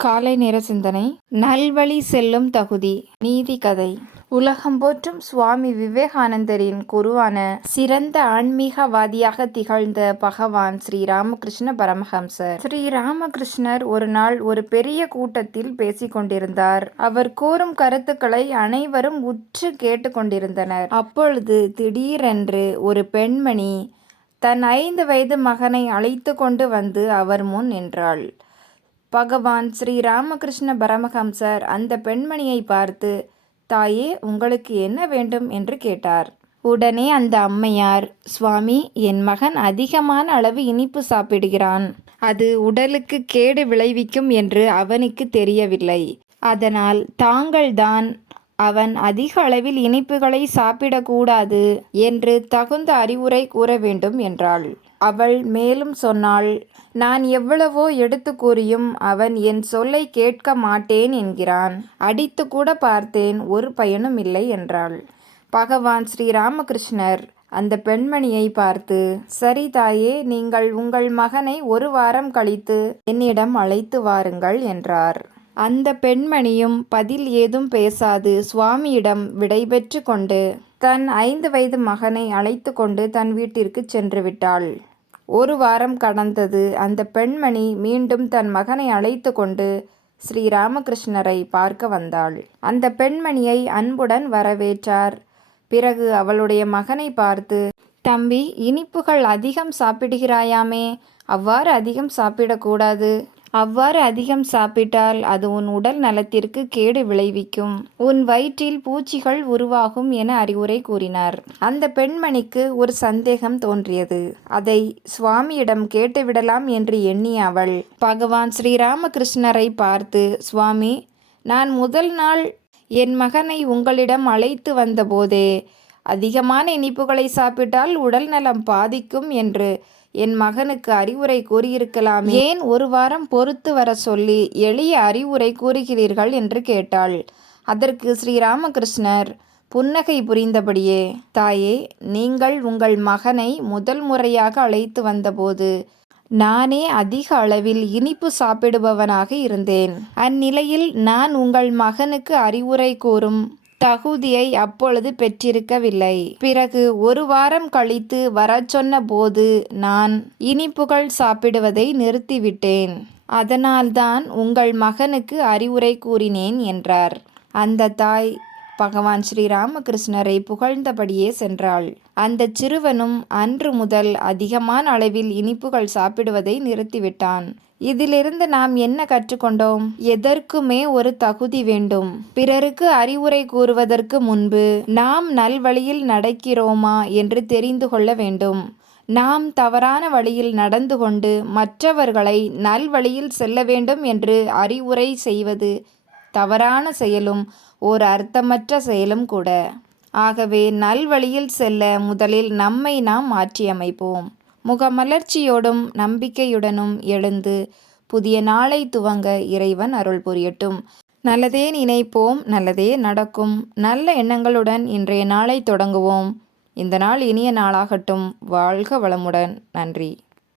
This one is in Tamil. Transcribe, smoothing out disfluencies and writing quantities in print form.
காலை நேர சிந்தனை. நல்வழி செல்லும் தகுதி. நீதி கதை. உலகம் போற்றும் சுவாமி விவேகானந்தரின் குருவான சிறந்த ஆன்மீகவாதியாக திகழ்ந்த பகவான் ஸ்ரீ ராமகிருஷ்ண பரமஹம்சர். ஸ்ரீ ராமகிருஷ்ணர் ஒரு நாள் ஒரு பெரிய கூட்டத்தில் பேசிக் கொண்டிருந்தார். அவர் கூறும் கருத்துக்களை அனைவரும் உற்று கேட்டு கொண்டிருந்தனர். அப்பொழுது திடீரென்று ஒரு பெண்மணி தன் 5 வயது மகனை அழைத்து கொண்டு வந்து அவர் முன் நின்றாள். பகவான் ஸ்ரீ ராமகிருஷ்ண பரமஹம்சர் அந்த பெண்மணியை பார்த்து, தாயே, உங்களுக்கு என்ன வேண்டும் என்று கேட்டார். உடனே அந்த அம்மையார், சுவாமி, என் மகன் அதிகமான அளவு இனிப்பு சாப்பிடுகிறான். அது உடலுக்கு கேடு விளைவிக்கும் என்று அவனுக்கு தெரியவில்லை. அதனால் தாங்கள்தான் அவன் அதிக அளவில் இனிப்புகளை சாப்பிடக்கூடாது என்று தகுந்த அறிவுரை கூற வேண்டும் என்றாள். அவள் மேலும் சொன்னாள், நான் எவ்வளவோ எடுத்து கூறியும் அவன் என் சொல்லை கேட்க மாட்டேன் என்கிறான். அடித்து கூட பார்த்தேன், ஒரு பயனும் இல்லை என்றாள். பகவான் ஸ்ரீ ராமகிருஷ்ணர் அந்த பெண்மணியை பார்த்து, சரி தாயே, நீங்கள் உங்கள் மகனை 1 வாரம் கழித்து என்னிடம் அழைத்து வாருங்கள் என்றார். அந்த பெண்மணியும் பதில் ஏதும் பேசாது சுவாமியிடம் விடைபெற்று கொண்டு தன் 5 வயது மகனை அழைத்து கொண்டு தன் வீட்டிற்கு சென்று விட்டாள். 1 வாரம் கடந்தது. அந்த பெண்மணி மீண்டும் தன் மகனை அழைத்து கொண்டு ஸ்ரீ ராமகிருஷ்ணரை பார்க்க வந்தாள். அந்த பெண்மணியை அன்புடன் வரவேற்றார். பிறகு அவளுடைய மகனை பார்த்து, தம்பி, இனிப்புகள் அதிகம் சாப்பிடுகிறாயாமே, அவ்வாறு அதிகம் சாப்பிடக்கூடாது. அவ்வாறு அதிகம் சாப்பிட்டால் அது உன் உடல் நலத்திற்கு கேடு விளைவிக்கும். உன் வயிற்றில் பூச்சிகள் உருவாகும் என அறிவுரை கூறினார். அந்த பெண்மணிக்கு ஒரு சந்தேகம் தோன்றியது. அதை சுவாமியிடம் கேட்டுவிடலாம் என்று எண்ணிய அவள் பகவான் ஸ்ரீராமகிருஷ்ணரை பார்த்து, சுவாமி, நான் முதல் நாள் என் மகனை உங்களிடம் அழைத்து வந்தபோதே அதிகமான இனிப்புகளை சாப்பிட்டால் உடல் நலம் பாதிக்கும் என்று என் மகனுக்கு அறிவுரை கூறியிருக்கலாம். ஏன் 1 வாரம் பொறுத்து வர சொல்லி எளிய அறிவுரை கூறுகிறீர்கள் என்று கேட்டாள். அதற்கு ஸ்ரீராமகிருஷ்ணர் புன்னகை புரிந்தபடியே, தாயே, நீங்கள் உங்கள் மகனை முதல் முறையாக அழைத்து வந்தபோது நானே அதிக அளவில் இனிப்பு சாப்பிடுபவனாக இருந்தேன். அந்நிலையில் நான் உங்கள் மகனுக்கு அறிவுரை கூறும் தகுதியை அப்பொழுது பெற்றிருக்கவில்லை. பிறகு 1 வாரம் கழித்து வரச் சொன்ன போது நான் இனிப்புகள் சாப்பிடுவதை நிறுத்திவிட்டேன். அதனால்தான் உங்கள் மகனுக்கு அறிவுரை கூறினேன் என்றார். அந்த தாய் பகவான் ஸ்ரீராமகிருஷ்ணரை புகழ்ந்தபடியே சென்றாள். அந்த சிறுவனும் அன்று முதல் அதிகமான அளவில் இனிப்புகள் சாப்பிடுவதை நிறுத்திவிட்டான். இதிலிருந்து நாம் என்ன கற்றுக்கொண்டோம்? எதற்குமே ஒரு தகுதி வேண்டும். பிறருக்கு அறிவுரை கூறுவதற்கு முன்பு நாம் நல்வழியில் நடக்கிறோமா என்று தெரிந்து கொள்ள வேண்டும். நாம் தவறான வழியில் நடந்து கொண்டு மற்றவர்களை நல்வழியில் செல்ல வேண்டும் என்று அறிவுரை செய்வது தவறான செயலும் ஓர் அர்த்தமற்ற செயலும் கூட. ஆகவே நல்வழியில் செல்ல முதலில் நம்மை நாம் மாற்றியமைப்போம். முகமலர்ச்சியோடும் நம்பிக்கையுடனும் எழுந்து புதிய நாளை துவங்க இறைவன் அருள் புரியட்டும். நல்லதே நினைப்போம், நல்லதே நடக்கும். நல்ல எண்ணங்களுடன் இன்றைய நாளை தொடங்குவோம். இந்த நாள் இனிய நாளாகட்டும். வாழ்க வளமுடன். நன்றி.